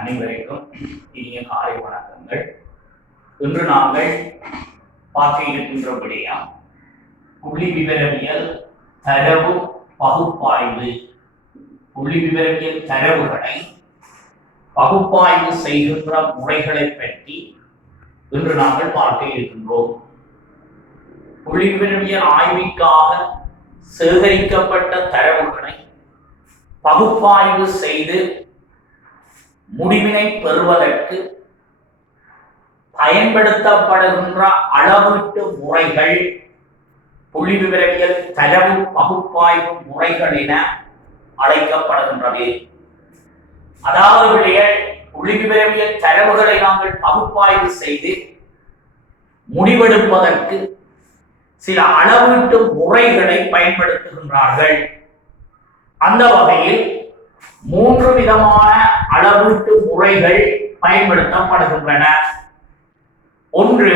அனைவருக்கும் இனிய காலை வணக்கங்கள். இன்று நாங்கள் பார்க்க இருக்கின்றபடியா புள்ளி விவரவியல் தரவு பகுப்பாய்வு, புள்ளி விவரவியல் தரவுகளை பகுப்பாய்வு செய்கின்ற முறைகளை பற்றி இன்று நாங்கள் பார்க்க இருக்கின்றோம். புள்ளி விவரவியல் ஆய்விற்காக சேகரிக்கப்பட்ட தரவுகளை பகுப்பாய்வு செய்து முடிவினை பெறுவதற்கு பயன்படுத்தப்படுகின்ற அளவீட்டு முறைகள் புள்ளி விவரவியல் தரவு பகுப்பாய்வு முறைகள் என அழைக்கப்படுகின்றது. அதாவது புள்ளி விவரவியல் தரவுகளை நாங்கள் பகுப்பாய்வு செய்து முடிவெடுப்பதற்கு சில அளவீட்டு முறைகளை பயன்படுத்துகின்றார்கள். அந்த வகையில் 3 விதமான அளவீட்டு முறைகள் பயன்படுத்தப்படுகின்றன. ஒன்று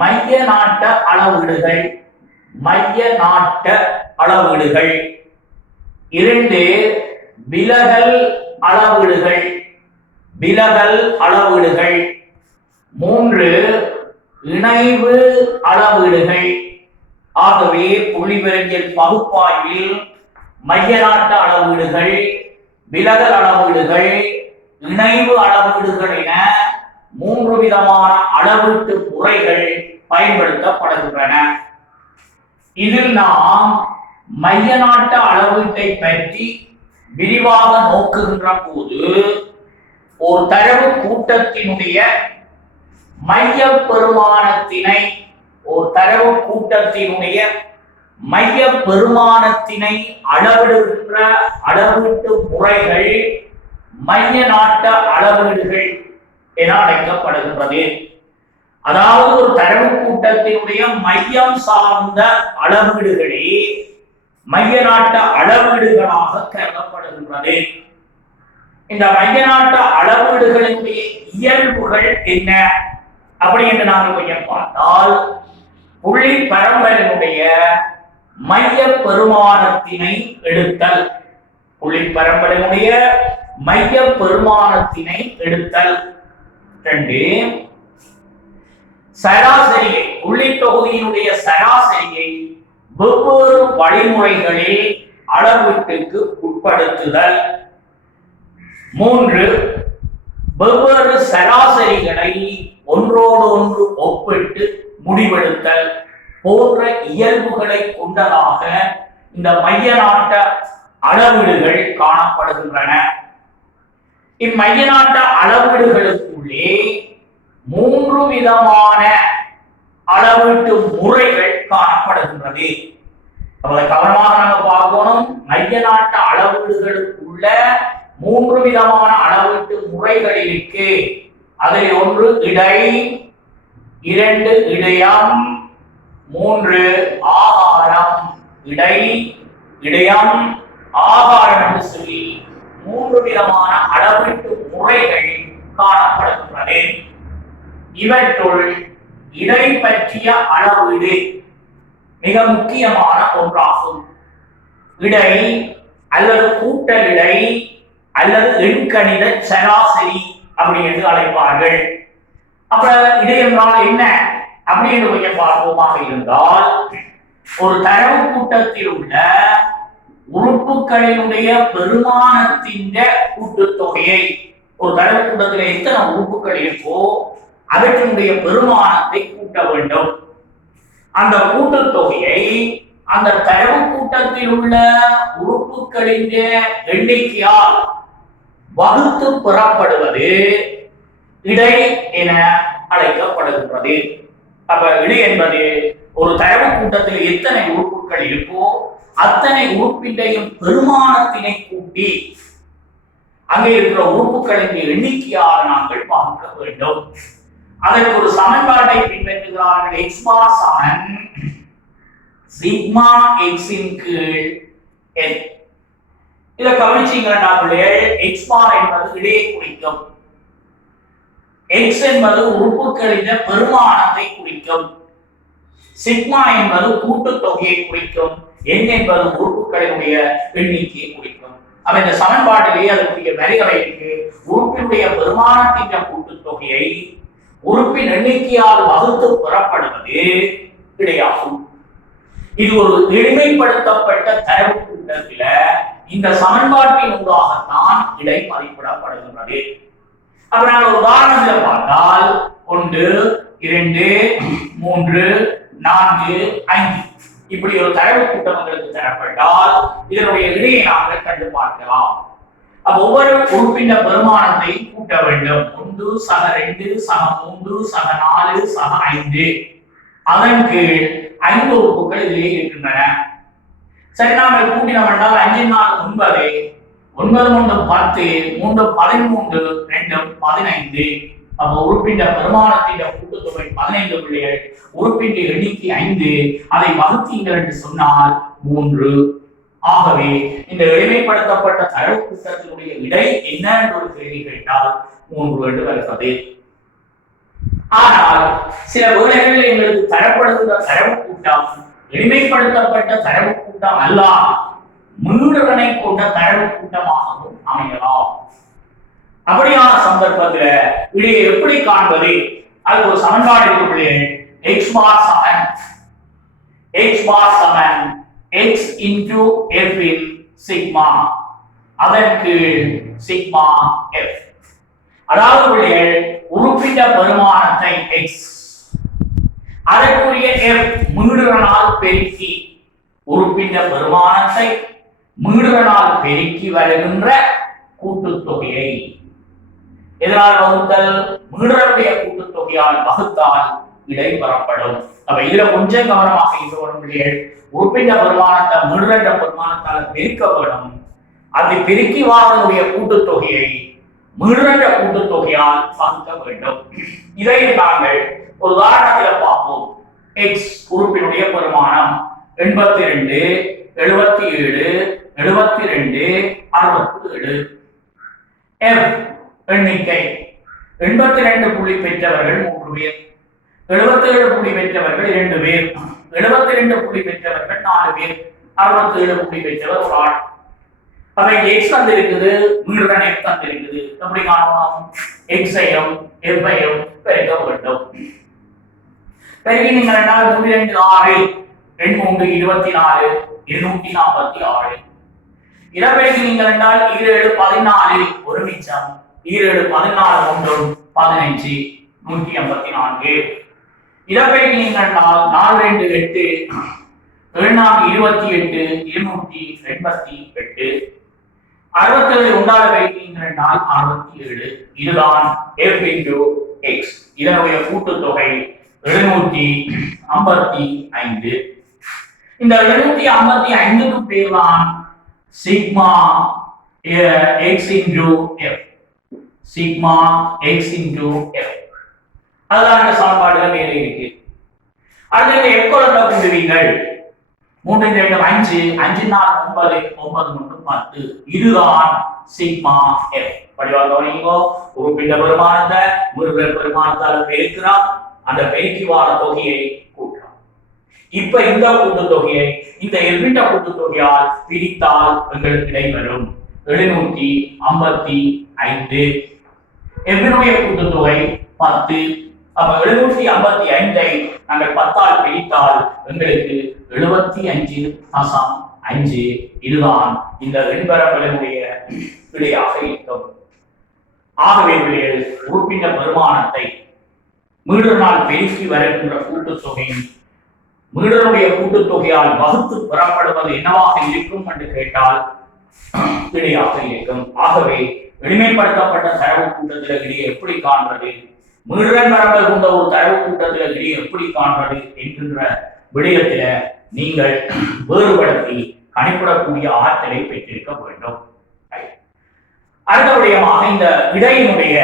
மைய நாட்ட அளவீடுகள், மைய நாட்ட அளவீடுகள். 2 விலகல் அளவீடுகள், விலகல் அளவீடுகள். 3 இணைவு அளவீடுகள். ஆகவே புள்ளிவிவரவியல் பகுப்பாய்வில் மைய நாட்ட அளவீடுகள், விலகல் அளவீடுகள், இணைவு அளவீடுகள் என 3 விதமான அளவீட்டு முறைகள் பயன்படுத்தப்படுகின்றன. இதில் நாம் மைய நாட்ட அளவீட்டை பற்றி விரிவாக நோக்குகின்ற போது ஒரு தரவு கூட்டத்தினுடைய மைய பெருமானத்தினை, ஒரு தரவு கூட்டத்தினுடைய மைய பெருமானத்தினை அளவிடுகின்ற அளவீட்டு முறைகள் மைய நாட்ட அளவீடுகள் என அழைக்கப்படுகின்றது. அதாவது ஒரு தரவு கூட்டத்தினுடைய மையம் சார்ந்த அளவீடுகளே மைய நாட்ட அளவீடுகளாக கருதப்படுகின்றது. இந்த மைய நாட்ட அளவீடுகளினுடைய இயல்புகள் என்ன அப்படி என்று நாங்கள் கொஞ்சம் பார்த்தால், புள்ளி பரம்பலினுடைய மைய பெருமானத்தினை எடுத்தல், புள்ளி பரம்பலினுடைய மைய பெருமானத்தினை எடுத்தல். 2 சராசரியை, புள்ளி தொகுதியினுடைய சராசரியை வெவ்வேறு வழிமுறைகளில் அளவீட்டுக்கு உட்படுத்துதல். 3 வெவ்வேறு சராசரிகளை ஒன்றோடு ஒன்று ஒப்பிட்டு முடிவெடுத்தல் போன்ற இயல்புகளை கொண்டதாக இந்த மைய நாட்ட அளவீடுகள் காணப்படுகின்றன. இம்மைய நாட்ட அளவீடுகளுக்குள்ளே 3 விதமான அளவீட்டு முறைகள் காணப்படுகின்றது. அதை கவனமாக நாங்க பார்க்கணும். மைய நாட்ட அளவீடுகளுக்குள்ள 3 விதமான அளவீட்டு முறைகள் இருக்கு. அதில் 1 இடை, 2 இடையம், 3 ஆகாரம். இடை, இடையம், ஆகாரம் என்று சொல்லி 3 விதமான அளவீட்டு முறைகள் காணப்படுகின்றது. இவற்றுள் இடை பற்றிய அளவீடு மிக முக்கியமான ஒன்றாகும். இடை அல்லது கூட்டல் இடை அல்லது எண்கணித சராசரி அப்படி என்று அழைப்பார்கள். அப்ப இடை என்றால் என்ன அப்படி என்று கொஞ்சம் பார்ப்போமாக இருந்தால், ஒரு தரவு கூட்டத்தில் உள்ள உறுப்புகளினுடைய பெருமானத்தின் கூட்டுத்தொகையை, ஒரு தரவு கூட்டத்தில் எத்தனை உறுப்புகள் இருக்கோ அவற்றினுடைய பெருமானத்தை கூட்ட வேண்டும். அந்த கூட்டுத்தொகையை அந்த தரவு கூட்டத்தில் உள்ள உறுப்புகளின் எண்ணிக்கையால் வகுத்து பெறப்படுவது இடை என அழைக்கப்படுகின்றது. அப்ப இடை என்பது ஒரு தரவு கூட்டத்தில் எத்தனை உறுப்புகள் இருக்கோ அத்தனை உறுப்பின்றையும் பெருமானத்தினை கூட்டி அங்கே இருக்கிற உறுப்புகளின் எண்ணிக்கையால் நாங்கள் பார்க்க வேண்டும். அதற்கு ஒரு சமன்பாட்டை பின்பற்றுகிறார்கள். x பார் சமன் சிக்மா x இன் கீழ் n. இதை கவனிச்சீங்கன்னா x பார் என்பது இடையை குறிக்கும், x என்பது உறுப்புகளின் பெருமானத்தை குறிக்கும், சிக்மா என்பது கூட்டுத்தொகையை குறிக்கும், n என்பது உறுப்புகளினுடைய எண்ணிக்கையை குறிக்கும். அப்ப இந்த சமன்பாட்டிலேயே அதற்குரிய வரிகளை இருக்கு. உறுப்பினுடைய பெருமானத்தின் கூட்டுத்தொகையை உறுப்பின் எண்ணிக்கையால் வகுத்து பெறப்படுவது கிடையாகும். இது ஒரு எளிமைப்படுத்தப்பட்ட தரவு கூட்டத்தில இந்த சமன்பாட்டின் ஊடாகத்தான் இடை மதிப்பிடப்படுகின்றது. அப்ப நாங்கள் ஒரு உதாரணத்தில் பார்த்தால் 1, 2, 3, 4, 5 இப்படி ஒரு தரவு கூட்டம் எங்களுக்கு தரப்பட்டால் இதனுடைய இடையை நாங்கள் கண்டு பார்க்கலாம். அப்ப ஒவ்வொரு உறுப்பின் பெருமானத்தை கூட்ட வேண்டும். 1 சக 2 சக 3 சக 4 சக 5. அதன் கீழ் 5 உறுப்புகள் இதிலே இருக்கின்றன. சரி, நாங்கள் கூட்டினோம் என்றால் 5 4 9, 9 3 10, 3 13, 2 15. அப்ப உறுப்பின் பெருமானத்தின் கூட்டுத்தொகை 15 பிள்ளைகள், உறுப்பின் எண்ணிக்கை 5, அதை வகுத்தீங்கள் என்று சொன்னால் 3. ஆகவே இந்த எளிமைப்படுத்தப்பட்ட தரவு கூட்டத்தினுடைய இடை என்ன என்று ஒரு கேள்வி கேட்டால் 3 என்று வருகிறது. ஆனால் சில வேளைகளில் எங்களுக்கு தரப்படுகிற தரவு கூட்டம் எளிமைப்படுத்தப்பட்ட தரவு கூட்டம் அல்ல, மீளுடனை கொண்ட தரவு கூட்டமாகவும் அமையலாம். அப்படியான சந்தர்ப்பத்தில் இடையே எப்படி காண்பது? அதுக்கு ஒரு சமன்பாடு இருக்கு. x பார் சமன் x into f இன் சிக்மா, அதன் கீழ் சிக்மா f. அதாவது உறுப்பிட்ட பெருமானத்தை x அதற்குரிய f மீடுறனால் பெருக்கி உறுப்பிட்ட பெருமானத்தை மீடுறனால் பெருக்கி வருகின்ற கூட்டுத்தொகையை எதனால் வகுத்தல்? மீடுறனுடைய கூட்டுத்தொகையால் வகுத்தால் இடை பெறப்படும். அப்ப இதுல கொஞ்சம் கவனமாக இருக்கக்கூடிய உறுப்பிட்ட பெருமானத்தை மீடுற பெருமானத்தால் பெருக்க வேண்டும். அது பெருக்கி வாரனுடைய கூட்டுத்தொகையை மீடுற கூட்டுத்தொகையால் வகுக்க வேண்டும். இதை நாங்கள் ஒரு உதாரணத்தில் பார்ப்போம். x உறுப்பினுடைய பெருமானம் 82, 77, 72, 67. f எண்ணிக்கை 82 புள்ளி பெற்றவர்கள் 3 பேர், 77 புள்ளி பெற்றவர்கள் 2 பேர், 72 புள்ளி பெற்றவர்கள் 4 பேர், 67 புள்ளி பெற்றவர் ஒரு ஆள். அப்ப x தந்திருக்குது, மீடுறன் f தந்திருக்குது. எப்படி காணணும்? x ஐயும் f ஐயும் பெருக்க வேண்டும். பெருக்கி நீங்கள் 2 6, 2 24, 246. இடப்பெருக்கி நீங்கள் 7 14 ஒரு மிச்சம், 7 14 1 15, 184. இடப்பெருக்கி நீங்கள் 4 2 8, 7 28, 288. 67 உண்டான பெருக்கி நீங்கள் 67. இதுதான் f into x. இதனுடைய கூட்டுத்தொகை 755. இந்த 755க்கு பேர் தான் sigma x into f. Sigma x into f. அதுதான் இந்த சமன்பாடுகள் மேலே இருக்கு. அடுத்து f கொலத்தை கூட்டுவீங்கள். 3 2 5, 5 4 9, 9 3 10. இதுதான் சிக்மா f. படிவாக கவனிங்கோ. உறுப்பிட்ட பெருமானத்தை மீடுற பெருமானத்தால் பெருக்கிறோம், அந்த பெருக்கி வார தொகையை கூட்டுறோம். இப்ப இந்த கூட்டுத்தொகையை இந்த எவ்விட்ட கூட்டுத்தொகையால் பிரித்தால் எங்களுக்கு இடைவரும் 755. எவ்வினுடைய கூட்டுத்தொகை 10. அப்ப 755ஐ நாங்கள் 10ஆல் பிரித்தால் எங்களுக்கு 75.5. இதுதான் இந்த எண்பரம்பலினுடைய விடையாக இருக்கும். ஆகவே உறுப்பிட்ட பெருமானத்தை மீடுறனால் பெருக்கி வருகின்ற கூட்டுத்தொகை மீடுறனுடைய கூட்டுத்தொகையால் வகுத்து பெறப்படுவது என்னவாக இருக்கும் என்று கேட்டால் விடையாக இருக்கும். ஆகவே எளிமைப்படுத்தப்பட்ட தரவு கூட்டத்தில் இடையே எப்படி காண்பது, மீடுறன் வரம்பல் கொண்ட ஒரு தரவு கூட்டத்தில் இடையே எப்படி காண்பது என்கின்ற விடயத்தில நீங்கள் வேறுபடுத்தி கணிப்பிடக்கூடிய ஆற்றலை பெற்றிருக்க வேண்டும். அடுத்த விடயமாக இந்த இடையினுடைய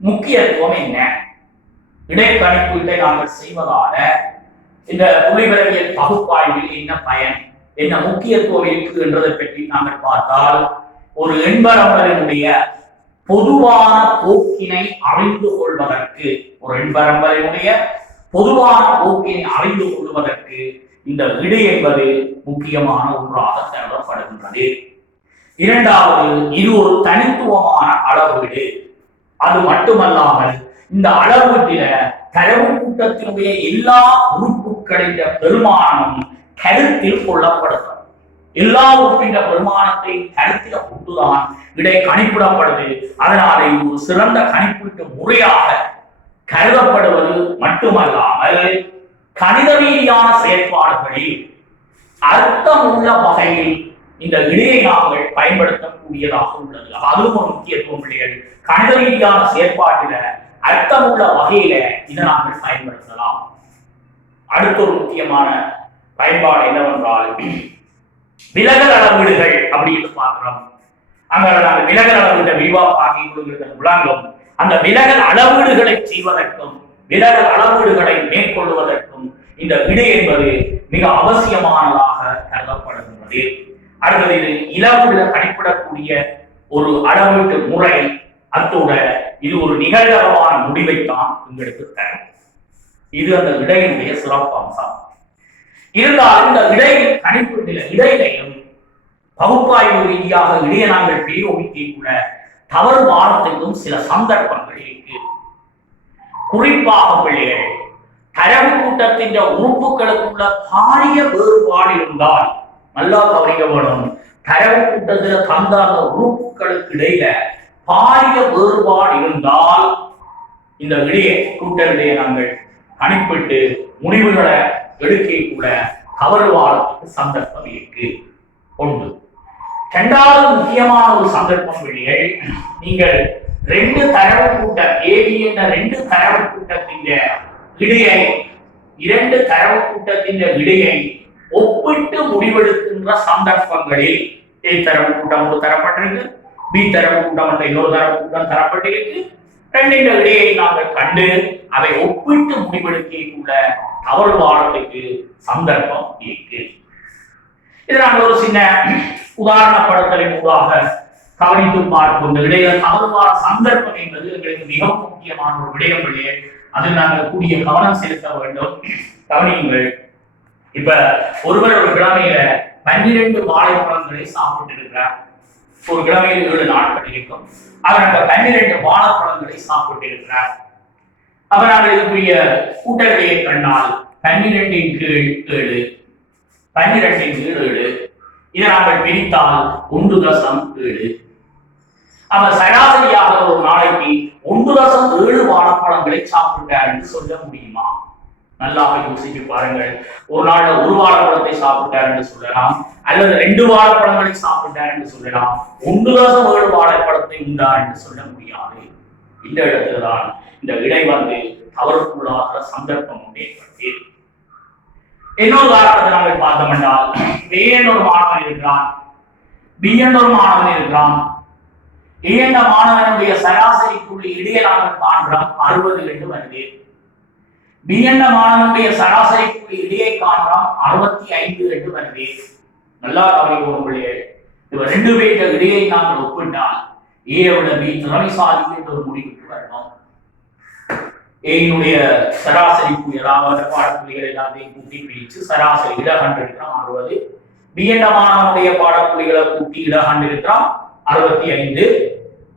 முக்கியத்துவம் என்ன? இடைக்கணிப்பீட்டை நாங்கள் செய்வதால இந்த புள்ளிவிரவியல் பகுப்பாய்வில் என்ன பயன், என்ன முக்கியத்துவம் இருக்கு என்றதை பற்றி நாங்கள் பார்த்தால், ஒரு எண்பரம்பலினுடைய பொதுவான போக்கினை அறிந்து கொள்வதற்கு, ஒரு எண்பரம்பலினுடைய பொதுவான போக்கினை அறிந்து கொள்வதற்கு இந்த இடை என்பது முக்கியமான ஒன்றாக கருதப்படுகின்றது. இரண்டாவது, இது ஒரு தனித்துவமான அளவீடு. அது மட்டுமல்லாமல் இந்த அளவீட்டில தரவு கூட்டத்தினுடைய எல்லா உறுப்புகளின் பெருமானமும் கருத்தில் கொள்ளப்படுகிறது. எல்லா உறுப்பின் பெருமானத்தை கருத்தில கொண்டுதான் விடை கணிப்பிடப்படுது. அதனால இது ஒரு சிறந்த கணிப்பீட்டு முறையாக கருதப்படுவது மட்டுமல்லாமல் கணித ரீதியான செயற்பாடுகளில் அர்த்தம் உள்ள வகையில் இந்த விடையை நாங்கள் பயன்படுத்தக்கூடியதாக உள்ளது. அதுவும் ஒரு முக்கியத்துவம் பிள்ளைகள். கணித ரீதியான செயற்பாட்டில அர்த்தமுள்ள வகையில இதை நாங்கள் பயன்படுத்தலாம். அடுத்த ஒரு முக்கியமான பயன்பாடு என்னவென்றால் விலகல் அளவீடுகள் அப்படின்னு பார்க்கிறோம். அங்க நாங்கள் விலகல் அளவீட்டை விரிவா பார்க்க விளங்கும். அந்த விலகல் அளவீடுகளை செய்வதற்கும் விலகல் அளவீடுகளை மேற்கொள்வதற்கும் இந்த விடை என்பது மிக அவசியமானதாக கருதப்படுகின்றது. அடுத்தது இது இலவுல கணிப்பிடக்கூடிய ஒரு அளவீட்டு முறை. அத்தோட இது ஒரு நிகழ்தகவான முடிவைத்தான் உங்களுக்கு தரும். இது அந்த விடையினுடைய சிறப்பு அம்சம். இருந்தாலும் இந்த விடை கணிப்பீட்டில் இடையிலையும் பகுப்பாய்வு ரீதியாக இடையே நாங்கள் பிரயோகிக்க தவறு வாரத்துக்கும் சில சந்தர்ப்பங்கள் இருக்கு. குறிப்பாக பிள்ளைகள் தரவு கூட்டத்தின் உறுப்புகளுக்குள்ள பாரிய வேறுபாடு இருந்தால் நல்லா கவனிக்க வேணும். தரவு கூட்டத்தில் தந்த அந்த உறுப்புகளுக்கு இடையில பாரிய வேறுபாடு இருந்தால் இந்த விடையை கூட்ட விடையை நாங்கள் கணிப்பிட்டு முடிவுகளை எடுக்க தவறு வாரத்துக்கு சந்தர்ப்பம் இருக்கு. ஒன்று. இரண்டாவது முக்கியமான ஒரு சந்தர்ப்பம் வெளியே நீங்கள் ரெண்டு தரவு கூட்டம் ஏபி என்ற ரெண்டு தரவு கூட்டத்தின் விடையை இரண்டு தரவு கூட்டத்தின் விடையை ஒப்பிட்டு முடிவெடுக்கின்ற சந்தர்ப்பங்களில் ஏ தரவு கூட்டம் ஒரு தரப்பட்டிருக்கு, பி தரவு கூட்டம் என்ற இன்னொரு தரவு கூட்டம் தரப்பட்டிருக்கு. ரெண்டின் விடையை நாங்கள் கண்டு அதை ஒப்பிட்டு முடிவெடுக்க தவறு வாரத்துக்கு சந்தர்ப்பம் இருக்கு. இது நாங்கள் ஒரு சின்ன உதாரணப்படுத்தலின் ஊடாக கவனித்து பார்க்கும். இந்த விடையை தவறுவார சந்தர்ப்பம் என்பது எங்களுக்கு மிகவும் முக்கியமான ஒரு விடயம் இல்லையே. அதில் நாங்கள் கூடிய கவனம் செலுத்த வேண்டும். கவனியுங்கள். இப்ப ஒருவர் ஒரு கிழமையில 12 வாழைப்பழங்களை சாப்பிட்டு இருக்கிறார். ஒரு கிழமையில் 7 நாட்கள் இருக்கும். அவர் அந்த 12 வாழைப்பழங்களை சாப்பிட்டு இருக்கிறார். அப்ப நாங்கள் இதுக்குரிய கூட்டவிடையை கண்டால் 12 கீழ் 7, 12 கீழ் 7. இதை நாங்கள் பிரித்தால் 1.7. அவர் சராசரியாக ஒரு நாளைக்கு 1.7 வாழைப்பழங்களை சாப்பிட்டார் என்று சொல்ல முடியுமா? நல்லா யோசிச்சு பாருங்கள். ஒரு நாள்ல ஒரு வாழைப்பழத்தை சாப்பிட்டார் என்று சொல்லலாம், அல்லது 2 வாழைப்பழங்களை சாப்பிட்டார் என்று சொல்லலாம். 1.7 வாழைப்பழத்தை உண்டார் என்று சொல்ல முடியாது. இந்த இடத்துலதான் இந்த விடை தவறுக்குள்ளாகிற சந்தர்ப்பம் ஏற்படுத்தி. இன்னொரு காரணத்தை நாங்கள் பார்த்தோம் என்றால் ஏ என்ற ஒரு மாணவன் இருக்கிறான், பி என்ற ஒரு மாணவன் இருக்கிறான். ஏ என்ற மாணவனுடைய சராசரி புள்ளி இடையே நாங்கள் காண்கிறோம் 60 என்று வருது. பி என்ற மாணவனுடைய சராசரி புள்ளி இடையே காண்கிறோம் 65 என்று வருது. நல்லா கவனிக்கும் பிள்ளைகள். இவர் 2 பேருக்கு இடையே நாங்கள் ஒப்பிட்டால் ஏயோட பி திறமைசாலி என்ற ஒரு முடிவுக்கு வரணும். ஏனுடைய சராசரி அதாவது பாடப்புள்ளிகள் எல்லாத்தையும் கூட்டி பிரித்து சராசரி இடகண்டு இருக்கிறோம் 60. பி என்ற மாணவனுடைய பாடப்புள்ளிகளை கூட்டி இடகண்டு இருக்கிறோம் 65.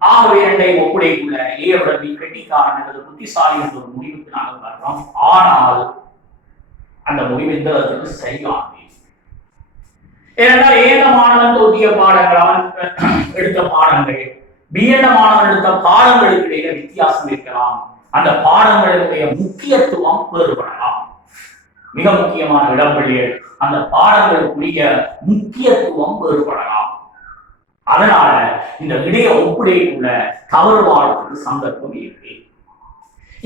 ஆகவே 2ஐ ஒப்படைக்குள்ள ஏயோட பி கெட்டிக்காரன் அல்லது புத்திசாலி என்ற ஒரு முடிவுக்கு நாங்கள் வர்றோம். ஆனால் அந்த முடிவு எந்த விதத்துக்கு சரியானது? ஏனென்றால் ஏந்த மாணவன் தோற்றிய பாடங்கள் அவன் எடுத்த பாடங்கள் பி என்ற மாணவன் எடுத்த பாடங்களுக்கு இடையில வித்தியாசம் இருக்கலாம். அந்த பாடங்களுடைய முக்கியத்துவம் வேறுபடலாம். மிக முக்கியமான இடம்பெயர் அந்த பாடங்களுக்குரிய முக்கியத்துவம் வேறுபடலாம். அதனால இந்த விடைய ஒப்புடைக்குள்ள தவறு வாழ்க்கை சந்தர்ப்பம் இருக்கு.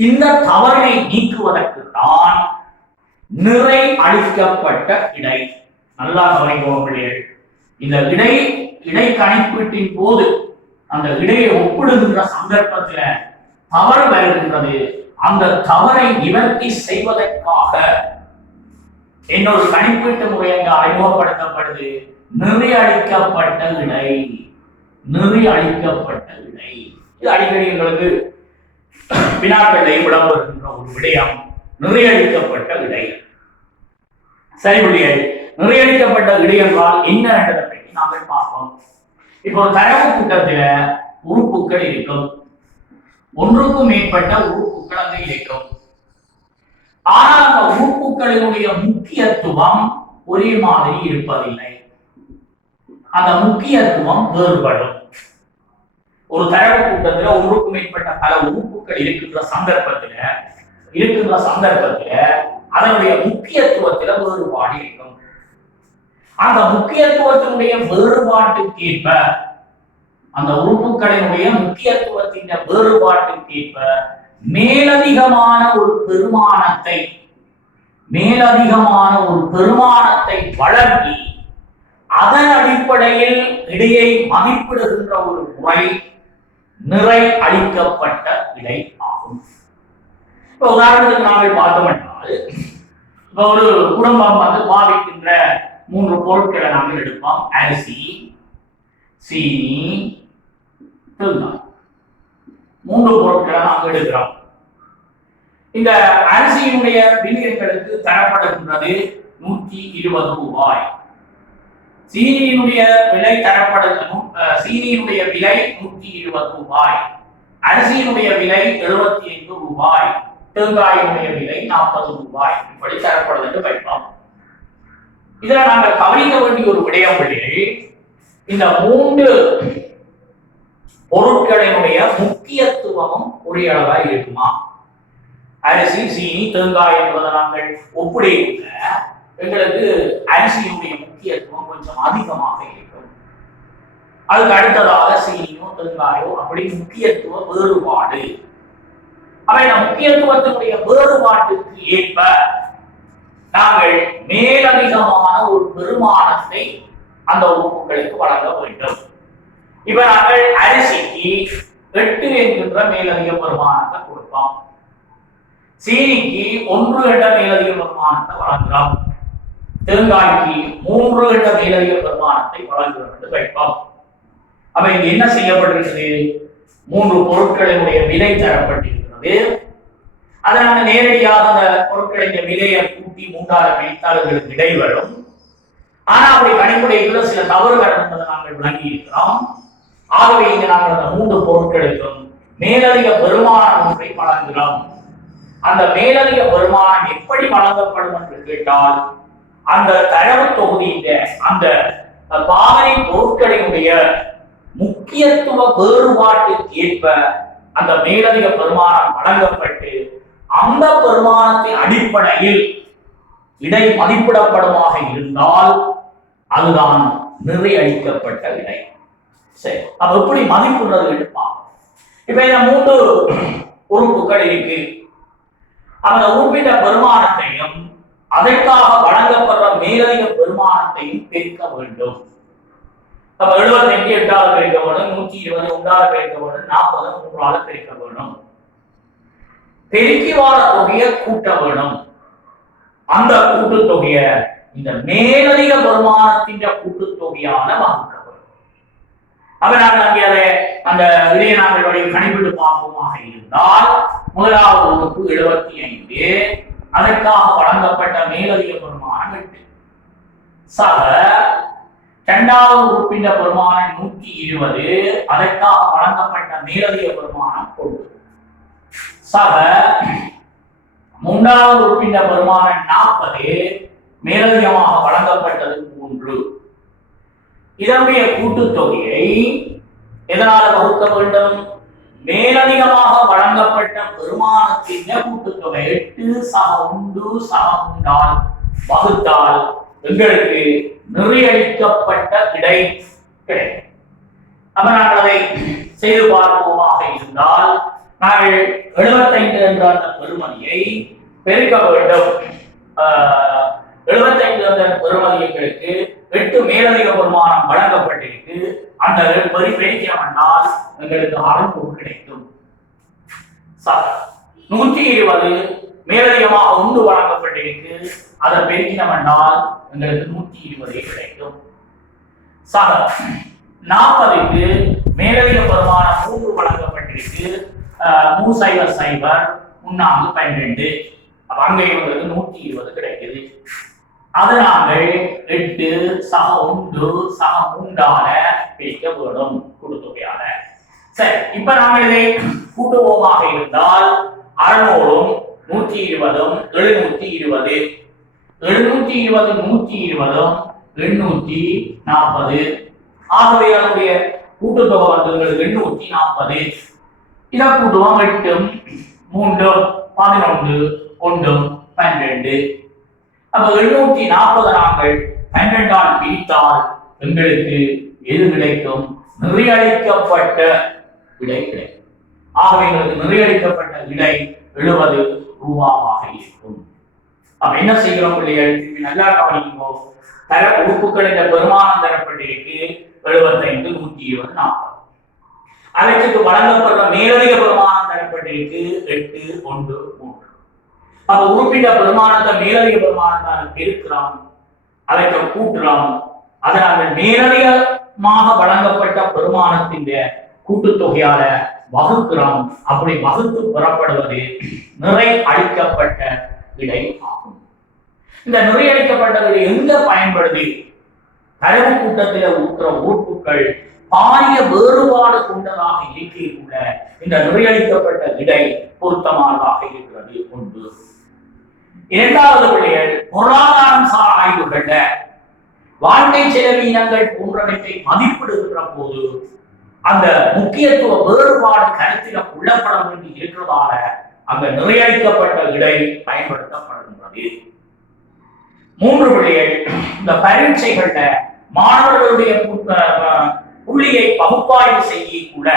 இந்த தவறை நீக்குவதற்கு தான் நிறை அளிக்கப்பட்ட இடை. நல்லா கவனிப்பவர்கள், இந்த இடை கணிப்பீட்டின் போது அந்த இடையை ஒப்பிடுகின்ற சந்தர்ப்பத்துல தவறு வருகின்றது. அந்த தவறை நிவர்த்தி செய்வதற்காக இன்னொரு கணிப்பீட்டு முறை அங்கு அறிமுகப்படுத்தப்படுது. நெறி அளிக்கப்பட்ட இடை. நெறி அளிக்கப்பட்ட இடை இது அடிக்கடி எங்களுக்கு வினாக்களை விளம்பருகின்ற ஒரு விடயம். நெறி அளிக்கப்பட்ட இடை. சரி, நெறி அளிக்கப்பட்ட இடை என்றால் என்ன என்பதை பற்றி நாங்கள் பார்ப்போம். இப்போ ஒரு தரவு கூட்டத்துல உறுப்புகள் இருக்கும், ஒன்றுக்கும் மேற்பட்ட உறுப்புகள் அங்கு இருக்கும். ஆனால் அந்த உறுப்புகளினுடைய முக்கியத்துவம் ஒரே மாதிரி இருப்பதில்லை, அந்த முக்கியத்துவம் வேறுபடும். ஒரு தரவு கூட்டத்துல ஒன்றுக்கும் மேற்பட்ட பல உறுப்புகள் இருக்கின்ற சந்தர்ப்பத்துல அதனுடைய முக்கியத்துவத்துல வேறுபாடு இருக்கும். அந்த முக்கியத்துவத்தினுடைய வேறுபாட்டுக்கேற்ப, அந்த உறுப்புகளினுடைய முக்கியத்துவத்தின் வேறுபாட்டுக்கேற்ப மேலதிகமான ஒரு பெருமானத்தை வழங்கி அதன் அடிப்படையில் இடையை மதிப்பிடுகின்ற ஒரு முறை நிறை அளிக்கப்பட்ட விடை ஆகும். இப்ப உதாரணத்துக்கு நாங்கள் பார்த்தோம் என்றால், இப்ப ஒரு குடும்பம் பாவிக்கின்ற 3 பொருட்களை நாங்கள் எடுப்போம். அரிசி, சீனி, தேங்காய். 3 பொருட்களை நாங்கள் எடுக்கிறோம். இந்த அரிசியினுடைய விலைகளுக்கு தரப்படுகின்றது 120 ரூபாய். சீனியினுடைய விலை சீனியினுடைய விலை 120 ரூபாய், அரிசியினுடைய விலை 75 ரூபாய், தேங்காயினுடைய விலை 40 ரூபாய். இப்படி தரப்படுது என்று வைப்போம். இதுல நாங்கள் கவனிக்க வேண்டிய ஒரு விடயங்களில் இந்த 3 பொருட்களினுடைய முக்கியத்துவமும் ஒரே அளவா இருக்குமா? அரிசி, சீனி, தேங்காய் என்பதை நாங்கள் ஒப்பிடையுங்க எங்களுக்கு அரிசியினுடைய முக்கியத்துவம் கொஞ்சம் அதிகமாக இருக்கும். அதுக்கு அடுத்ததாக சீனியோ தேங்காயோ அப்படி முக்கியத்துவ வேறுபாடு. அவை முக்கியத்துவத்தினுடைய வேறுபாட்டுக்கு ஏற்ப நாங்கள் மேலதிகமான ஒரு பெருமானத்தை அந்த உறுப்புகளுக்கு வழங்க வேண்டும். இப்ப நாங்கள் அரிசிக்கு 8 என்கின்ற மேலதிக பெருமானத்தை கொடுப்போம், சீனிக்கு 1 என்ற மேலதிக பெருமானத்தை வழங்குகிறோம், தேங்காய்க்கு 3 என்ற மேலதிக பெருமானத்தை வழங்குகிறோம் என்று வைப்போம். அப்ப இங்க என்ன செய்யப்பட்டிருக்கிறது? 3 பொருட்களினுடைய விலை தரப்பட்டிருக்கிறது. அதை நாங்கள் நேரடியாக அந்த பொருட்களின் விலையை கூட்டி 3ஆல் பிரித்தால் எங்களுக்கு விடை வரும். ஆனா அப்படி கணிப்புடையில சில தவறுகள் என்பதை நாங்கள் விளங்கி இருக்கிறோம். ஆகவே இங்க நாங்கள் அந்த 3 பொருட்களுக்கும் மேலதிக பெருமானம் ஒன்றை வழங்குகிறோம். அந்த மேலதிக பெருமானம் எப்படி வழங்கப்படும் என்று கேட்டால், அந்த தரவு தொகுதியில அந்த பாவனை பொருட்களினுடைய முக்கியத்துவ வேறுபாட்டுக்கு ஏற்ப அந்த மேலதிக பெருமானம் வழங்கப்பட்டு அந்த பெருமானத்தின் அடிப்படையில் இடை மதிப்பிடப்படுமாக இருந்தால் அதுதான் நிறை அளிக்கப்பட்ட விடை. சரி, அப்ப எப்படி மதிப்புறது எடுப்பான்? இப்ப இந்த 3 உறுப்புகள் இருக்கு. அந்த உறுப்பிட்ட பெருமானத்தையும் அதற்காக வழங்கப்படுற மேலதிக பெருமானத்தையும் பெருக்க வேண்டும். அப்ப 75 8ஆல் பெருக்க வேண்டும், 120 1ஆல் பெருக்க வேண்டும், 40 3ஆல் பெருக்க வேண்டும். பெருக்கி வார தொகையை கூட்ட வேண்டும். அந்த கூட்டுத்தொகையை இந்த மேலதிக பெருமானத்தின் கூட்டுத்தொகையான வகுக்க வேண்டும். அப்ப நாங்கள் அங்கே அந்த இதையை நாங்கள் கணிப்பிட்டு பார்ப்போமாக இருந்தால், முதலாவது உறுப்பு 75, அதற்காக வழங்கப்பட்ட மேலதிக பெருமானம் 8 சக 2வது உறுப்பின் பெருமானம் 120, அதற்காக வழங்கப்பட்ட மேலதிக பெருமானம் 1 சக 3வது உறுப்பின் பெருமானம் 40, மேலதிகமாக வழங்கப்பட்டது 3. இதனுடைய கூட்டுத்தொகையை எதனால வகுக்க வேண்டும்? மேலதிகமாக வழங்கப்பட்ட பெருமானத்தின் கூட்டுத்தொகை 8 சக 1 சக 3ஆல் வகுத்தால் எங்களுக்கு நிறையளிக்கப்பட்ட விடை கிடைக்கும். அப்ப நாங்கள் அதை செய்து பார்ப்போமாக இருந்தால், நாங்கள் 75 என்ற அந்த பெருமதியை பெருக்க வேண்டும். 75 என்ற பெருமதியங்களுக்கு 8 மேலதிக பெருமானம் வழங்கப்பட்டிருக்கு. அந்த பெருக்கிறோம் என்றால் எங்களுக்கு 600 கிடைக்கும். 120 மேலதிகமாக 1 வழங்கப்பட்டிருக்கு. அதை பெருக்கினோம் என்றால் எங்களுக்கு 120 கிடைக்கும். 40க்கு மேலதிக பெருமானம் 3 வழங்கப்பட்டிருக்கு. 3 0 0 3 12, அங்க இவங்களுக்கு 120 கிடைக்குது. அது நாங்கள் 8 சக 1 சக 3ஆல பிரிக்க வேண்டும் கூட்டுத்தொகையால. சரி, இப்ப நாங்கள் இதை கூட்டுவோமாக இருந்தால் 600 120 720 720 120 840. ஆகவே அதனுடைய கூட்டுத்தொகை வந்து 840. இதை கூட்டுவோம் 8 3 11 1 12. அப்ப 740 நாங்கள் 12ஆல் பிரித்தால் எங்களுக்கு எது கிடைக்கும்? நிறையளிக்கப்பட்ட விடை கிடைக்கும். ஆகவே எங்களுக்கு நிறையளிக்கப்பட்ட விடை 70 ரூபாவாக இருக்கும். அப்ப என்ன செய்கிறோம் பிள்ளைகள்? நல்லா கவனிக்கும். தர உறுப்புகள் என்ற பெருமானம் தரப்பட்டிருக்கு 75 120 40. அவற்றுக்கு வழங்கப்படுற மேலதிக பெருமானம் தரப்பட்டிருக்கு 8 1 3. அப்ப உறுப்பிட்ட பெருமானத்தை மேலதிக பெருமானத்தால் பெருக்கிறோம், அவற்றை கூட்டுறோம். அதை நாங்கள் மேலதிகமாக வழங்கப்பட்ட பெருமானத்தின் கூட்டுத்தொகையால வகுக்கிறோம். அப்படி வகுத்து பெறப்படுவது நிறை அளிக்கப்பட்ட விடை ஆகும். இந்த நிறை அளிக்கப்பட்ட விடை எங்க பயன்படுது? தரவு கூட்டத்தில் ஊற்றுற உறுப்புகள் பாரிய வேறுபாடு கொண்டதாக இருக்கே கூட இந்த நிறையளிக்கப்பட்ட விடை பொருத்தமானதாக இருக்கிறது ஒன்று. இரண்டாவது விடைகள் பொருளாதாரம் சார் ஆய்வுகள்ல வாழ்க்கை செலவீனங்கள் போன்றவற்றை மதிப்பிடுகின்ற போது அந்த முக்கியத்துவ வேறுபாடு கருத்தில கொள்ளப்பட வேண்டி இருக்கிறதால அங்க நிறையளிக்கப்பட்ட விடை பயன்படுத்தப்படுகின்றது. மூன்று விடைகள் இந்த பரீட்சைகள்ல மாணவர்களுடைய புள்ளியை பகுப்பாய்வு செய்ய கூட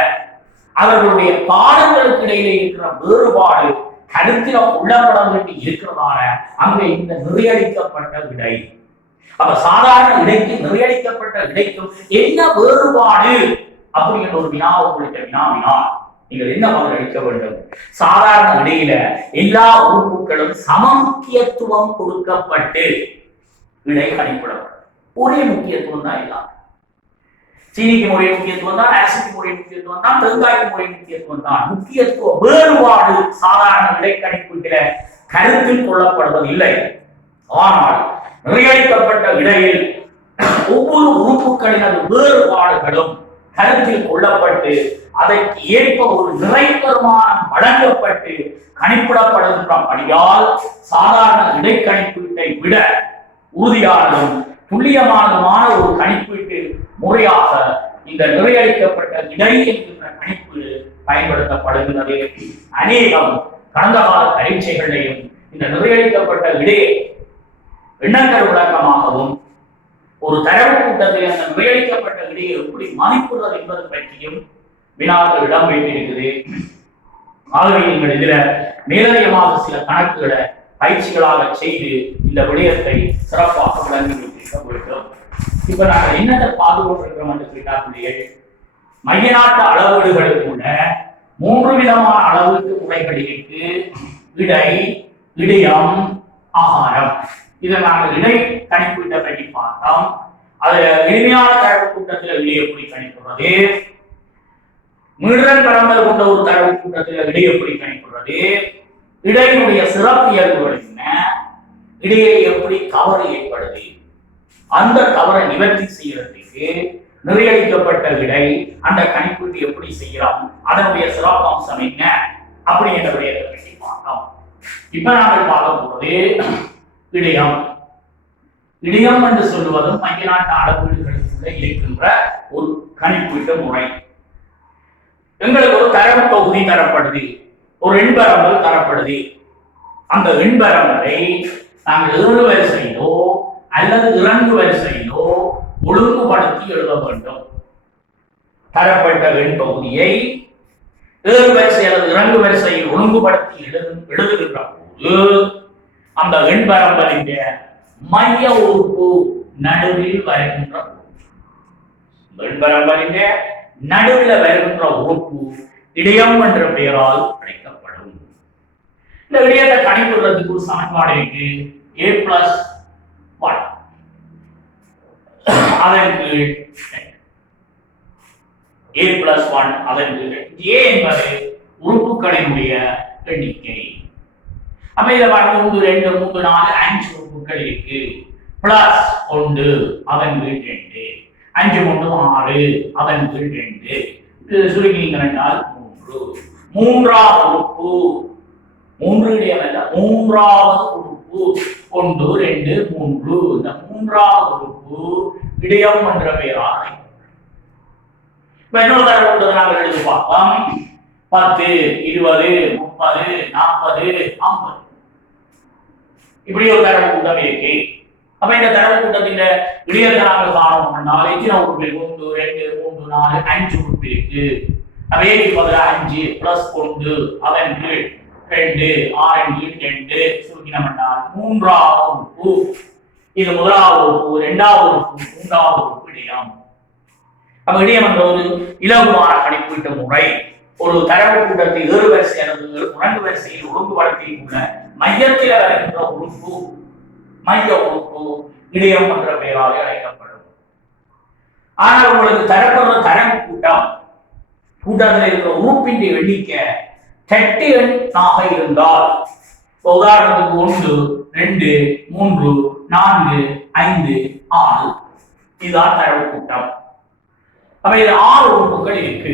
அவர்களுடைய பாடங்களுக்கு இடையிலே இருக்கிற வேறுபாடு கருத்தில உள்ளப்பட வேண்டி இருக்கிறதால அங்க இந்த நிறையளிக்கப்பட்ட விடை. அப்ப சாதாரண விடைக்கு நிறையளிக்கப்பட்ட விடைக்கும் என்ன வேறுபாடு அப்படிங்கிற ஒரு வினா உங்களுக்கு வினாவினால் நீங்கள் என்ன பதில் அளிக்க வேண்டும்? சாதாரண விடையில எல்லா உறுப்புகளும் சம முக்கியத்துவம் கொடுக்கப்பட்டு விடை கணிப்பிடப்படும். ஒரே முக்கியத்துவம் தான் எல்லாம். சீனிக்கு முறை முக்கியத்துவம் தான், அரிசிக்கு முறை முக்கியத்துவம் தான், தேங்காய்க்கு முறை முக்கியத்துவம் தான். முக்கியத்துவ வேறுபாடு சாதாரண விடை கணிப்புகிற கருத்தில் கொள்ளப்படுவதில்லை. ஆனால் நிறையளிக்கப்பட்ட விடையில் ஒவ்வொரு உறுப்புகளினது வேறுபாடுகளும் கருத்தில் கொள்ளப்பட்டு அதற்கு ஏற்ப ஒரு நிறை பெருமானம் வழங்கப்பட்டு கணிப்பிடப்படுகின்றபடியால் சாதாரண இடை கணிப்பீட்டை விட உறுதியானதும் துல்லியமானதுமான ஒரு கணிப்பீட்டு முறையாக இந்த நிறையளிக்கப்பட்ட இடை என்கின்ற கணிப்பீடு பயன்படுத்தப்படுகின்றது. அநேகம் கடந்த கால பரீட்சைகளையும் இந்த நிறையளிக்கப்பட்ட இடையே எண்ணங்கள் விளக்கமாகவும் ஒரு தரவு கூட்டத்தில் அந்த நிறையளிக்கப்பட்ட இடையே எப்படி மதிப்புறது என்பது பற்றியும் வினாக்கள் இடம் வைத்திருக்குது. ஆகவே நீங்கள் இதுல மேலதிகமாக சில கணக்குகளை பயிற்சிகளாக செய்து இந்த விடயத்தை சிறப்பாக விளங்கி வைத்திருக்க வேண்டும். இப்ப நாங்கள் என்னத்தை பாதுகாக்கிறோம் என்று கேட்டால் மைய நாட்டு அளவீடுகளுக்குள்ள 3 விதமான அளவீட்டு முறைகள் இருக்கு. இடை, இடையம், ஆகாரம். இதை நாங்கள் இடை கணிப்பீட்டை பற்றி பார்த்தோம். அது எளிமையான தரவு கூட்டத்தில் இடை எப்படி கணிப்புறது, மீளன் கடம்பல் கொண்ட ஒரு தரவு கூட்டத்தில் இடை எப்படி கணிப்புறது, இடையினுடைய சிறப்பு இயல்புகள் என்ன, இடையை எப்படி தவறு ஏற்படுது, அந்த தவறை நிவர்த்தி செய்யறதுக்கு நிறையளிக்கப்பட்ட விடை அந்த கணிப்பீட்டு எப்படி செய்யலாம், அதனுடைய சிறப்பம்சம் என்ன அப்படிங்கிற விடயத்தை பற்றி பார்த்தோம். இப்ப நாங்கள் பார்க்க போது இடையம். இடையம் என்று சொல்லுவதும் மைய நாட்டு அளவீடுகளுக்குள்ள இருக்கின்ற ஒரு கணிப்பீட்டு முறை. எங்களுக்கு ஒரு தரவு தொகுதி தரப்படுது, ஒரு எண்பரம்பல் தரப்படுது. அந்த எண்பரம்பலை நாங்கள் 7 வரிசையிலோ அல்லது 2 வரிசையிலோ ஒழுங்குபடுத்தி எழுத வேண்டும். தரப்பட்ட எண் தொகுதியை 7 வரிசை அல்லது 2 வரிசையில் ஒழுங்குபடுத்தி எழுதுகின்ற போது அந்த எண்பரம்பலின் மைய உறுப்பு நடுவில் வருகின்ற எண்பரம்பலின் நடுவில் வருகின்ற உறுப்பு இடையம் என்ற பெயரால் அழைக்கப்படும். இந்த விடயத்தை கணிப்புறதுக்கு ஒரு சமன்பாடு இருக்கு. a+1 அதன் கீழ் a+1 அதன் கீழ் a என்பது உறுப்புகளினுடைய எண்ணிக்கை. அப்ப இதை 1 2 3 4 5 உறுப்புகள் இருக்கு. பிளஸ் 1 அவன் கீழ் 2 5 3 6 அவன் கீழ் 2 சுருக்கினீங்க என்றால் 3 மூன்றாவது உறுப்பு 3 இடையமல்ல மூன்றாவது உறுப்பு 1 2 3 இந்த மூன்றாவது உறுப்பு இடையம் என்ற பெயரால் இன்னொரு தடவை நாங்கள் எழுதி பார்ப்போம் 10 20 30 40 50 இப்படி ஒரு தரவு கூட்டம் இருக்கு. அப்ப இந்த தரவு கூட்டத்தின் இடையத்தை நாங்கள் காணோம் எத்தனை உறுப்பு 1 2 3 4 5 உறுப்பு இருக்கு. அப்ப ஏக்கு பதிலா 5 பிளஸ் 1 அவன் கீழ் 2 6 கீழ் 2 சுருக்கினம் என்றால் மூன்றாவது உறுப்பு. இது முதலாவது உறுப்பு, இரண்டாவது உறுப்பு, மூன்றாவது உறுப்பு இடையம். அப்ப இடையம் என்ற ஒரு இலகுவான கணிப்பீட்டு முறை. ஒரு தரவு கூட்டத்தை ஏறு வரிசை அல்லது முரண்டு வரிசையில் ஒழுங்குபடுத்தியுள்ள மையத்தில் வருகின்ற உறுப்பு மைய உறுப்பு இடையம் என்ற பெயராலே அழைக்கப்படும். ஆனால் உங்களுக்கு தரப்படுற தரவு கூட்டத்தில் இருக்கிற உறுப்பின் எண்ணிக்கை தட்டு எண்ணாக இருந்தால் உதாரணத்துக்கு 1 2 3 4 5 6 இதுதான் தரவு கூட்டம். அப்ப இது 6 உறுப்புகள் இருக்கு.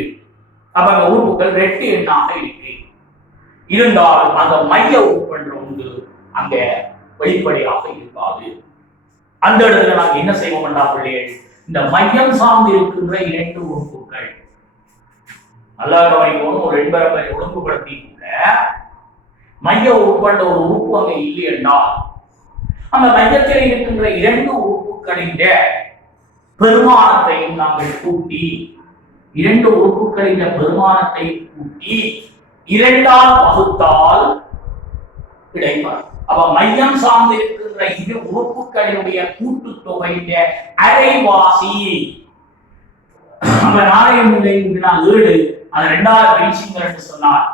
அப்ப அந்த உறுப்புகள் 2 எண்ணாக இருக்கு. இருந்தால் அந்த மைய உறுப்பு ஒன்று அங்க வெளிப்படையாக இருக்காது. அந்த இடத்துல நாங்க என்ன செய்வோம் என்றா பிள்ளைகள், இந்த மையம் சார்ந்து இருக்கின்ற 2 உறுப்புகள் நல்லா கவனிக்கணும். ஒரு எண்பரம்பை ஒழுங்குபடுத்தி கூட மைய உறுப்புன்ற ஒரு உறுப்பு அங்க இல்லை என்றால் அந்த மையத்தில் இருக்கின்ற 2 உறுப்புகளின் பெருமானத்தையும் நாங்கள் கூட்டி 2 உறுப்புகளின் பெருமானத்தை கூட்டி 2ஆல் வகுத்தால் கிடைப்பார். அப்ப மையம் சார்ந்து இருக்கின்ற 2 உறுப்புகளினுடைய கூட்டுத்தொகையின் அரைவாசி 7 அது 2ஆல் பிரிச்சீங்கள் என்று சொன்னால்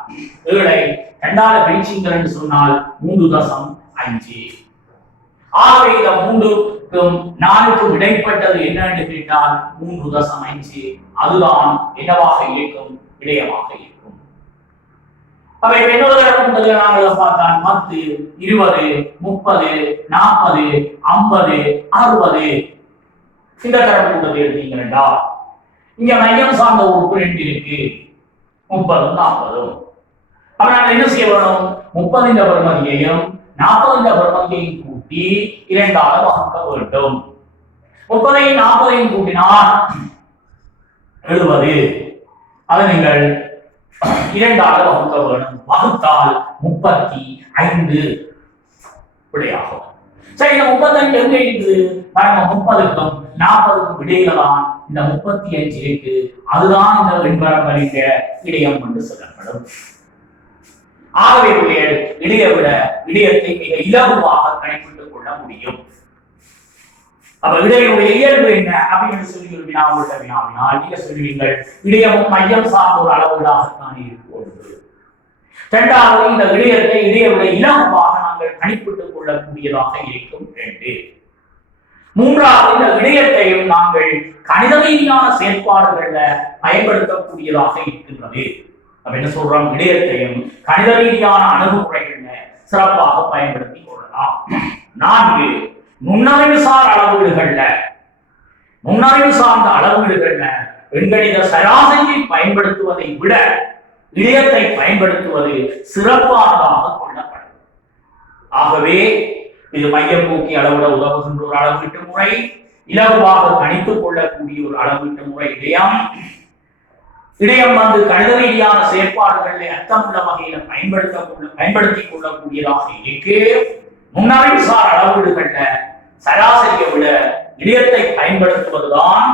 7ஐ 2ஆல் பிரிச்சீங்கள் என்று சொன்னால் 3.5. ஆகவே இந்த 3க்கும் 4க்கும் இடைப்பட்டது என்ன என்று கேட்டால் 3.5. அதுதான் என்னவாக இருக்கும், இடையமாக இருக்கும். அவை இன்னொரு நாங்கள் பார்த்தால் 10 20 30 40 50 60 இந்த தரப்பு கூட்டத்தை எடுத்தீங்கன்னா இங்க மையம் சார்ந்த உறுப்பு 2 இருக்கு, 30 40. அப்ப நாங்கள் என்ன செய்ய வேணும், 30 பெருமதியையும் 40 பெருமதியையும் கூட்டி 2ஆல் வகுக்க வேண்டும். 30 40 கூட்டினால் 70. அதை நீங்கள் 2ஆல் வகுக்க வேண்டும். வகுத்தால் 35 விடையாகும். சரி, இந்த 35 எங்க இருக்குது பாருங்க, 30க்கும் 40க்கும் இடையில தான் இந்த 35 இருக்கு. அதுதான் இந்த வெண்பரம்பரின் இடையம் என்று சொல்லப்படும். ஆகவே இடையத்தை மிக இலகுவாக கணிப்பிட்டுக் கொள்ள முடியும். அப்ப இடையினுடைய இயல்பு என்ன அப்படின்னு சொல்லி ஒரு வினாவினால் நீங்க சொல்லுவீங்கள், இடையமும் மையம் சார்ந்த ஒரு அளவுகளாகத்தான் இருக்கிறது. இரண்டாவது, இந்த இடையத்தை இலகுவாக நாங்கள் கணிப்பிட்டுக் கொள்ளக்கூடியதாக இருக்கும் 2. மூன்றாவது, இந்த இடையத்தையும் நாங்கள் கணித ரீதியான செயற்பாடுகள்ல பயன்படுத்தக்கூடியதாக இருக்கின்றது. நம்ம என்ன சொல்றோம், இடையத்தையும் கணித ரீதியான அணுகுமுறைகள்ல சிறப்பாக பயன்படுத்தி கொள்ளலாம். 4, நுண்ணறிவு சார்ந்த அளவீடுகள்ல எண்கணித சராசரியை பயன்படுத்துவதை விட இடையத்தை பயன்படுத்துவது சிறப்பானதாக கொள்ளப்படும். ஆகவே இது மையப்போக்கி அளவிட உதவுகின்ற ஒரு அளவீட்டு முறை, இலகுவாக கணித்துக் கொள்ளக்கூடிய ஒரு அளவீட்டு முறை இடையம் கணித ரீதியான செயற்பாடுகளை அர்த்தமுள்ள வகையில பயன்படுத்திக் கொள்ளக்கூடியதாக இருக்கு. நுண்ணறிவு சார் அளவீடுகள்ல சராசரியை விட இடையத்தை பயன்படுத்துவதுதான்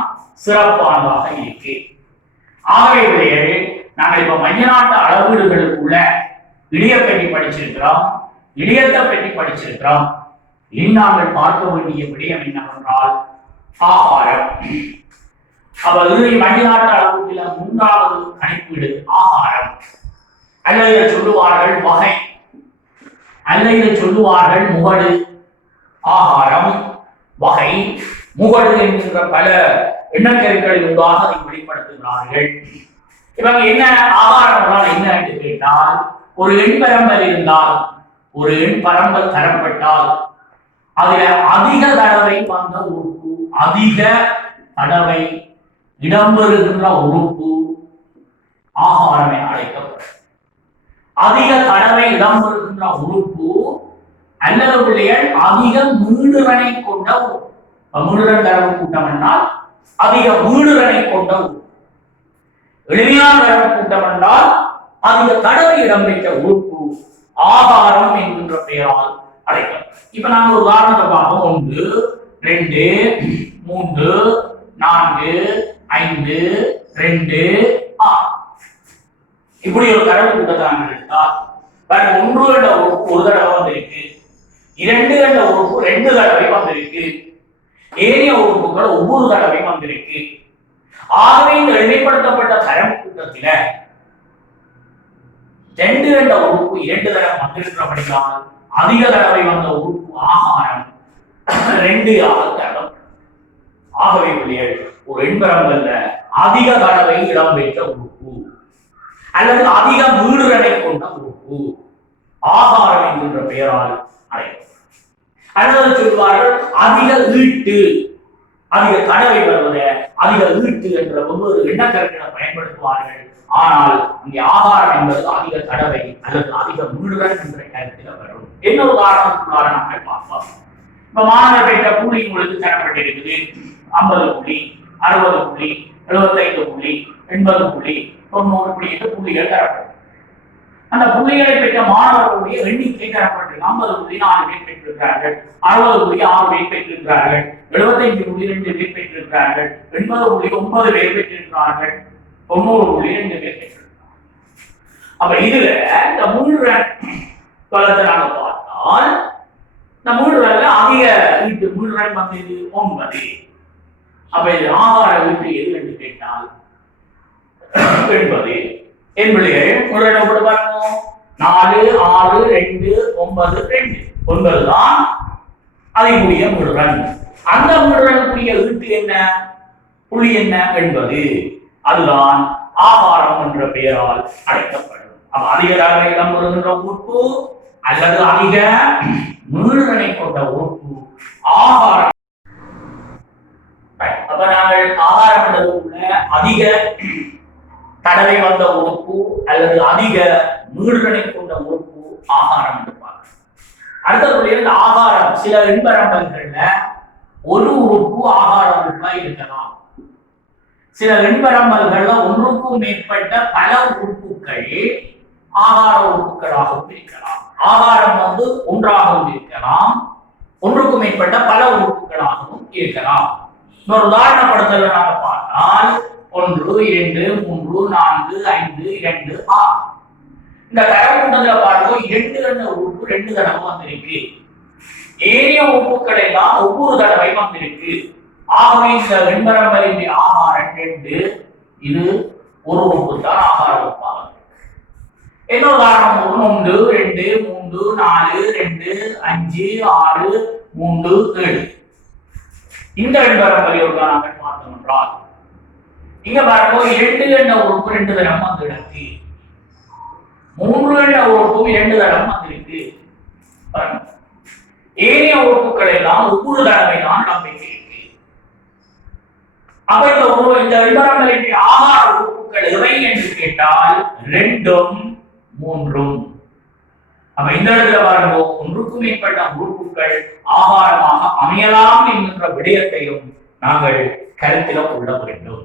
சிறப்பானதாக இருக்கு. ஆகவே நாங்கள் இப்ப மைய நாட்டு அளவீடுகளுக்குள்ள இடையை பற்றி படிச்சிருக்கிறோம், இடையத்தை பற்றி படிச்சிருக்கிறோம். இனி நாங்கள் பார்க்க வேண்டிய விடயம் என்னவென்றால் ஆகாரம். அப்ப மைய நாட்டு அளவீட்டுல 3வது கணிப்பீடு ஆகாரம், அல்லது சொல்லுவார்கள் வகை, அல்லது சொல்லுவார்கள் முகடு. ஆகாரம், வகை, முகடு என்கின்ற பல எண்ணக்கருக்களில் உண்டாக அதை வெளிப்படுத்துகிறார்கள். இவங்க என்ன ஆகாரம் என்ன என்று கேட்டால், ஒரு எண் பரம்பல் இருந்தால், ஒரு எண் பரம்பல் தரப்பட்டால் அதுல அதிக தடவை வந்த உறுப்பு, அதிக தடவை இடம்பெறுகின்ற உறுப்பு ஆகாரம் என அழைக்கப்படும். அதிக தடவை இடம்பெறுகின்ற உறுப்பு அல்லது பிள்ளைகள் அதிக மீடுரனை கொண்ட உறுப்பு. மீடுரன் தரவு கூட்டம் என்றால் அதிக மீடுரனை கொண்ட உறுப்பு. எளிமையான தரவு கூட்டம் என்றால் அதிக தடவை இடம்பெற்ற உறுப்பு ஆகாரம் என்கின்ற பெயரால் அழைக்கப்படும். இப்ப நாங்க ஒரு உதாரணத்தை பார்ப்போம். 1 2 3 4 5 2 6 இப்படி ஒரு தரவு கூட்டத்தை நாங்கள் எடுத்தால் 1 என்ற உறுப்பு ஒரு தடவை வந்திருக்கு, 2 என்ற உறுப்பு 2 தடவை வந்திருக்கு, ஏனைய உறுப்புகள் ஒவ்வொரு தடவையும் வந்திருக்கு. ஆகவே இந்த எளிமைப்படுத்தப்பட்ட தரவு கூட்டத்தில 2 என்ற உறுப்பு 2 தடவை வந்திருக்கிறபடியால் அதிக தடவை வந்த உறுப்பு ஆகாரம் 2 ஆக தரம். ஆகவே ஒரு எண்பரங்கள்ல அதிக தடவை இடம்பெற்ற உறுப்பு அல்லது அதிக மீடுரனை கொண்ட உறுப்பு ஆகாரம் என்கின்ற பெயரால் அழைக்கப்படும். அல்லது சொல்வார்கள் அதிக ஈட்டு, அதிக தடவை வருவதை அதிக ஈட்டு என்ற ஒவ்வொரு எண்ணக்கருத்தினை பயன்படுத்துவார்கள். ஆனால் இங்கே ஆகாரம் என்பது அதிக தடவை அல்லது அதிக மீடுரன் என்ற கருத்தில் வரும். என்ன உதாரணத்துக்குள்ளார நம்ம பார்ப்போம். இப்ப மாணவர் பெற்ற புள்ளி உங்களுக்கு தரப்பட்டிருக்குது 50 புள்ளி, 60 புள்ளி, 75 புள்ளி, 80 புள்ளி, 90 புள்ளி என்று புள்ளிகள் தரப்படும். அந்த புள்ளிகளை பெற்ற மாணவர்களுடைய எண்ணிக்கை தரப்பட்டிருக்கு. 50 புள்ளி 4 பேர் பெற்றிருக்கிறார்கள், 60 புள்ளி 6 பேர் பெற்றிருக்கிறார்கள், 75 புள்ளி 2 பேர் பெற்றிருக்கிறார்கள், 80 புள்ளி 9 பேர் பெற்றிருக்கிறார்கள், 90 புள்ளி 2 பேர் பெற்றிருக்கிறார்கள். அப்ப இதுல இந்த 3 ரன் காலத்தை நாங்க பார்த்தால் இந்த 3 ரன்ல அதிக வீட்டு 3 ரன் வந்து 9. அப்ப இது ஆகார வீட்டு எது என்று கேட்டால் 80. என் பிள்ளைகள் ஒரு இடம் கூட பாருங்க, 4 6 2 9 2 9 தான் அதிகூடிய 3 ரன். அந்த 3 ரன்னுக்குரிய வீட்டு என்ன, புள்ளி என்ன என்பது அதுதான் ஆகாரம் என்ற பெயரால் அழைக்கப்படும். அப்ப அதிக இடம் வருகின்ற உறுப்பு அல்லது அதிக மீடுரனை கொண்ட உறுப்பு ஆகாரம். அப்ப நாங்கள் ஆகாரம் என்றது உள்ள அதிக தடவை வந்த உறுப்பு அல்லது அதிக மீடுரனை கொண்ட உறுப்பு ஆகாரம் என்று பார்க்கிறோம். அடுத்த ஆகாரம் சில எண்பரம்பல்கள்ல ஒரு உறுப்பு ஆகார உறுப்பா இருக்கலாம். சில எண்பரம்பல்கள்ல ஒன்றுக்கும் மேற்பட்ட பல உறுப்புகள் ஆகார உறுப்புகளாகவும் இருக்கலாம். ஆகாரம் வந்து ஒன்றாகவும் இருக்கலாம், ஒன்றுக்கும் மேற்பட்ட பல உறுப்புகளாகவும் இருக்கலாம். ஒரு உதாரணப்படுத்தல நாம பார்த்தால் 1 2 3 4 5 2 6 இந்த தரவு கூட்டத்துல பாருங்க 2 என்ற உறுப்பு 2 தடவை வந்திருக்கு, ஏனைய உறுப்புகள் எல்லாம் ஒவ்வொரு தடவை வந்திருக்கு. ஆகவே இந்த வெண்பரம்பலின் ஆகாரம் 2, இது ஒரு உறுப்பு தான் ஆகார உறுப்பா வந்திருக்கு. என்ன உதாரணம் 1 2 3 4 2 5 6 3 7 இந்த வெண்பரம்பலியோடு தான் நாங்கள் பார்த்தோம் என்றால் இங்க பாருங்க 2 என்ற உறுப்பு 2 தடவை வந்திருக்கு, 3 என்ற உறுப்பு 2 தடவை வந்திருக்கு. ஏனைய உறுப்புகள் எல்லாம் ஒவ்வொரு தடவை தான் நம்பிக்கை. அப்ப இந்த வெண்பரம்பலின் ஆகார உறுப்புகள் எவை என்று கேட்டால் 2ம் 3ம். அப்ப இந்த இடத்துல பாருங்க ஒன்றுக்கும் மேற்பட்ட உறுப்புகள் ஆகாரமாக அமையலாம் என்கின்ற விடயத்தையும் நாங்கள் கருத்தில் கொள்ள வேண்டும்.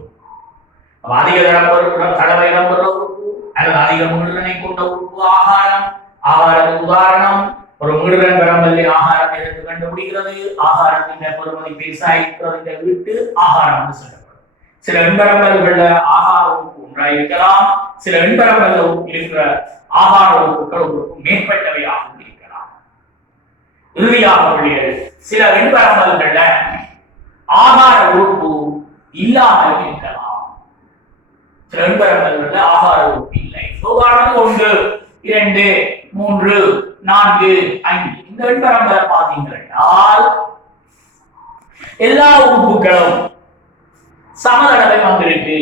அதிக தடவை இடம்பெற உறுப்பு அல்லது அதிக மீடுரனை கொண்ட உறுப்பு ஆகாரம். ஆகாரத்துக்கு உதாரணம் ஒரு மீடுரன் பெறம்பல்லி ஆகாரம் எதற்கு கண்டுபிடிக்கிறது, ஆகாரத்தின் பெருமதி பெருசா இருக்கிறது விட்டு ஆகாரம் என்று சொல்லப்படும். சில வெண்பரம்பல்கள்ல ஆகார உறுப்பு ஒன்றாக இருக்கலாம், சில வெண்பரம்பல்ல இருக்கிற ஆகார உறுப்புகள் ஒன்றுக்கு மேற்பட்டவையாக இருக்கலாம். இறுதியாக சில வெண்பரம்பல்கள்ல ஆகார உறுப்பு இல்லாமல் இருக்கலாம், சில வெண்பரம்பல்கள்ல ஆகார உறுப்பு இல்லை. உதாரணம் 1 2 3 4 5 இந்த வெண்பரம்பலை பார்த்தீங்கன்னா எல்லா உறுப்புகளும் சமதடவை வந்திருக்கு.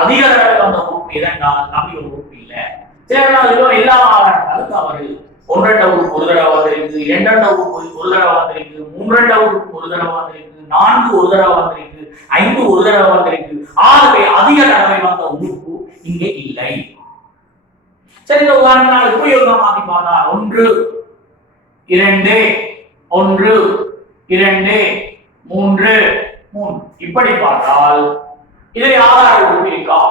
அதிக தடவை வந்த உறுப்பு எதென்றால் தமிழ் உறுப்பு இல்லை. எல்லா ஆகாரங்களும் தவறு. ஒன்றரை உறுப்பு ஒரு தடவை வந்திருக்கு, இரண்டரை உறுப்பு ஒரு தடவை வந்திருக்கு, மூன்றரை உறுப்பு ஒரு தடவை வந்திருக்கு, 4 ஒரு தடவை வந்திருக்கு, 5 ஒரு தடவை வந்திருக்கு. ஆகவே அதிக தடவை வந்த உறுப்பு இங்கே இல்லை. சரி, இந்த உதாரணம் உபயோகமாக பார்த்தால் 1 2 1 2 3 3 இப்படி பார்த்தால் இதில் ஆதார உறுப்பு இருக்கா?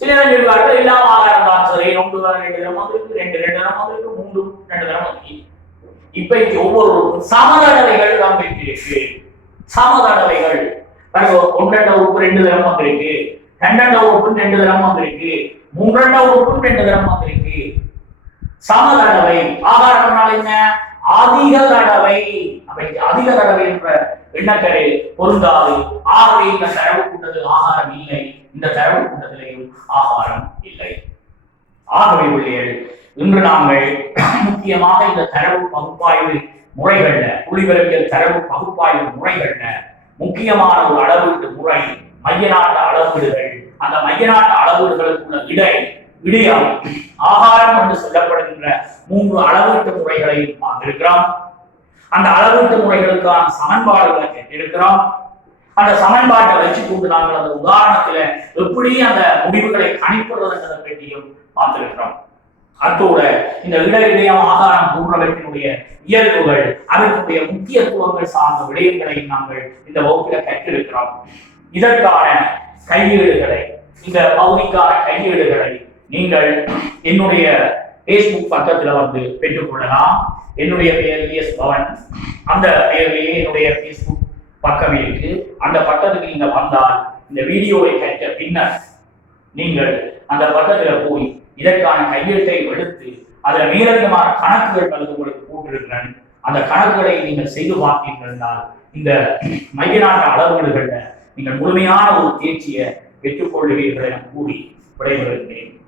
சில சொல்வார்கள் எல்லாம் ஆதாரம் தான் சரி, 1 2 தரம் வந்திருக்கு, 2 தரம் வந்திருக்கு, 3 2 தரம் வந்திருக்கு. இப்ப இங்க ஒவ்வொரு சமதடவைகள் தான் இருக்கு. சமதடவைகள் ஒன்றரை உறுப்பு 2 தரம் வந்திருக்கு, 2 உறுப்பு 2 தரம் வந்திருக்கு, 3 உறுப்பு 2 தரம் வந்திருக்கு. சமதடவை ஆதாரம்னால என்ன? அதிக தடவை. அதிக தடவை என்ற எண்ணக்கரு பொருந்தாது. ஆகவே இந்த தரவு கூட்டத்தில் ஆகாரம் இல்லை, இந்த தரவு கூட்டத்திலேயும் ஆகாரம் இல்லை. ஆகவே பிள்ளைகள், இன்று நாங்கள் முக்கியமாக இந்த தரவு பகுப்பாய்வு முறைகள்ல, புள்ளிவிவரவியல் தரவு பகுப்பாய்வு முறைகள்ல முக்கியமான ஒரு அளவீட்டு முறை மைய நாட்டு அளவீடுகள். அந்த மைய நாட்டு அளவீடுகளுக்குள்ள விடயம் ஆகாரம் என்று சொல்லப்படுகின்ற 3 அளவீட்டு முறைகளையும் பார்த்திருக்கிறோம். அந்த அளவீட்டு முறைகளுக்கான சமன்பாடுகளை கேட்டிருக்கிறோம். அந்த சமன்பாட்டை வச்சு கொண்டு நாங்கள் அந்த உதாரணத்துல எப்படி அந்த முடிவுகளை கணிப்படுறது என்பதை பற்றியும் பார்த்திருக்கிறோம். அத்தோட இந்த இடையிடையம் ஆகாரம் போன்றவற்றினுடைய இயல்புகள், அதற்குடைய முக்கியத்துவங்கள் சார்ந்த விடயங்களையும் நாங்கள் இந்த வகுப்பில கற்றிருக்கிறோம். இதற்கான கையேடுகளை, இந்த பகுதிக்கான கையேடுகளை நீங்கள் என்னுடைய Facebook பக்கத்துல வந்து பெற்றுக்கொள்ளலாம். என்னுடைய பெயர் எஸ் பவன். அந்த பெயர்லேயே என்னுடைய Facebook பக்கம் இருக்கு. அந்த பக்கத்துக்கு நீங்க வந்தால் இந்த வீடியோவை கேட்ட பின்னர் நீங்கள் அந்த பக்கத்துல போய் இதற்கான கையெழுத்தை எடுத்து அதுல மேலதிகமான கணக்குகள் அல்லது உங்களுக்கு போட்டிருக்கிறேன். அந்த கணக்குகளை நீங்கள் செய்து பார்த்தீர்கள் இந்த மைய நாட்டு அளவீடுகள்ல நீங்கள் முழுமையான ஒரு தேர்ச்சியை பெற்றுக்கொள்வீர்கள் என கூறி விடைபெறுகிறேன்.